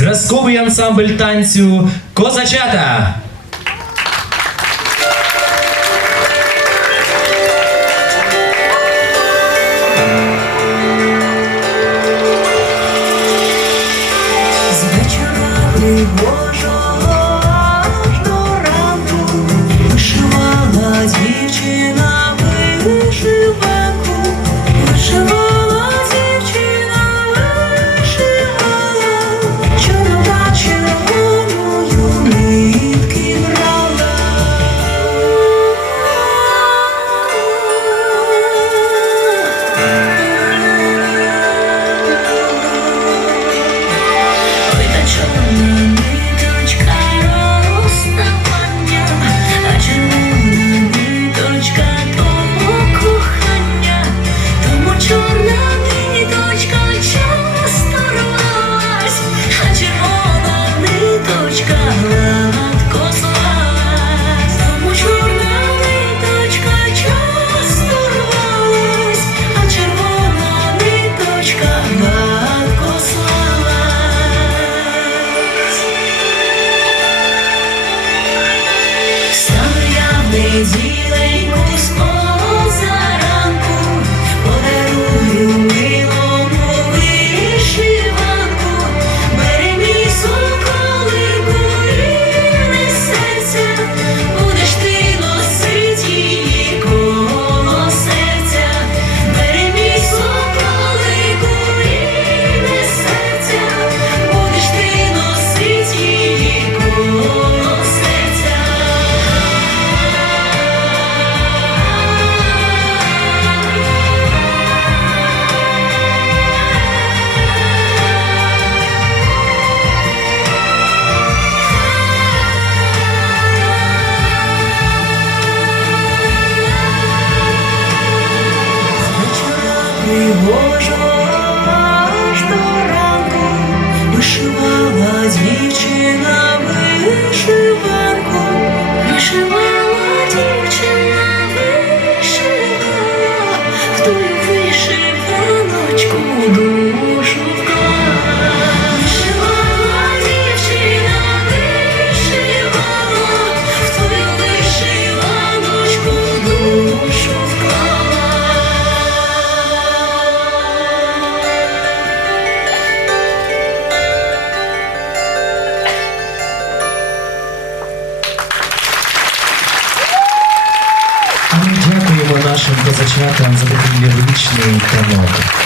зразковий ансамбль танцю Козачата. Звичайно, crazy. аж до ранку вишивала дівчина. нашим козачатам за такий ліричний танок.